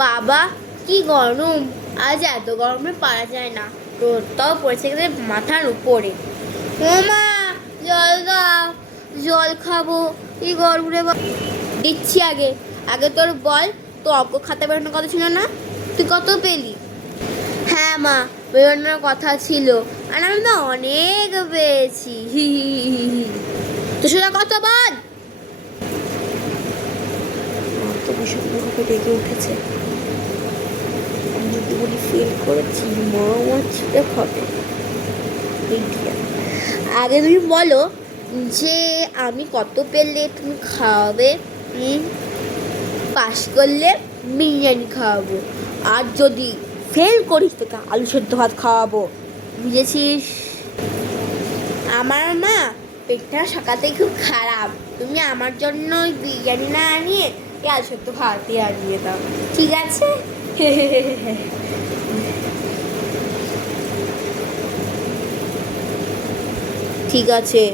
বাবা কি গরম, আজ এত গরমে পারা যায় না, রোদটাও পড়েছে গেলে মাথার উপরে। ও মা, জল দাও, জল খাবো। কি গরম রে দিচ্ছি। আগে আগে তোর বল, তো অঙ্ক খাতা বেরোনোর কথা ছিল না, তুই কত পেলি? হ্যাঁ মা, বেরোনোর কথা ছিল, আর আমি তো অনেক পেয়েছি। হি হি হি হি। তো সেটা কত বল? তো ভীষণভাবে রেগে উঠেছে। আমি যদি বলি ফেল করেছি, মা আমার ছিটে খাবে। আগে তুমি বলো যে আমি কত পেলে তুমি খাওয়াবে। পাস করলে বিরিয়ানি খাওয়াবো, আর যদি ফেল করিস তোকে আলু সেদ্ধ ভাত খাওয়াবো, বুঝেছিস? আমার মা পেটটা সকালতেই খুব খারাপ, তুমি আমার জন্য ওই বিরিয়ানি না আনিয়ে এই আলু সেদ্ধ ভাতই আনিয়ে দাও, ঠিক আছে? ঠিক আছে।